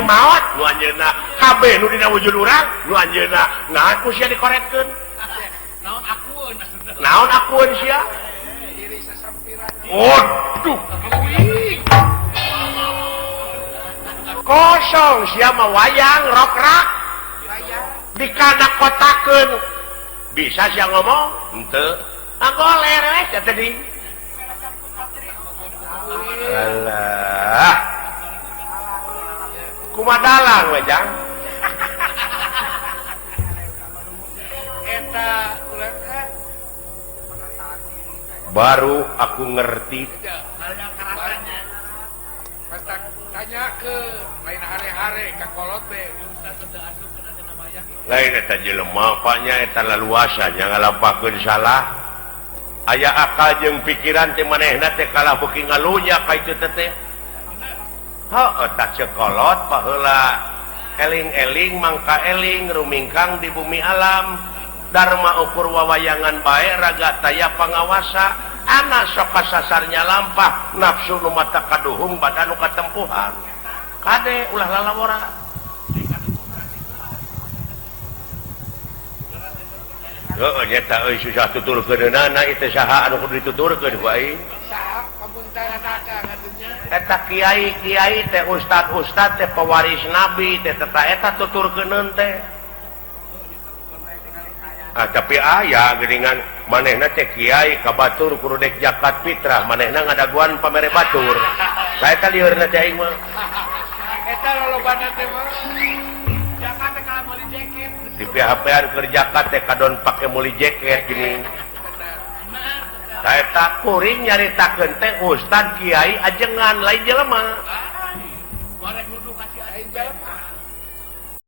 maut nu anjeunna kabeh nu dina wujud urang nu anjeunna naon ku sia dikorekeun naon akueun sia waduh kosong sia mah wayang rokrak dikana kotakeun bisa sia ngomong henteu goler we sia tadi alah kumadalang we jang eta baru aku ngerti tanya ke lain hare-hare ka kolot teh lain eta jelema paknya eta laluasa nya ngalampakeun salah aya akal jeung pikiran teh manehna teh kalah beuki ngalunya ka itu teh heuh tak cekolot paheula eling-eling mangka eling rumingkang di bumi alam dharma ukur wawayangan bae raga taya pangawasa anak sok kasasarnya lampah nafsu nu mata kaduhung badan nu katempuhan kade ulah lalawora heuh eta euy susah tuturkeunana itu saha anu kudu dituturkeun ku aing saha pamuntalanaka ngatunya eta kiai-kiai teh ustad-ustad teh pewaris nabi teh eta tuturkeuneun teh tapi aya geuningan manehna teh kiai ka batur kudu dek zakat fitrah manehna ngadaguan pamere batur sae eta lieureurna teh aing mah eta lolobana teh mah zakat teh kalau meuli jaket di PHP-an keur zakat teh kadon pake meuli jaket gini sae eta kuring nyaritakeun teh ustad kiai ajengan lain jelema wareg nuduh kasih aing jelema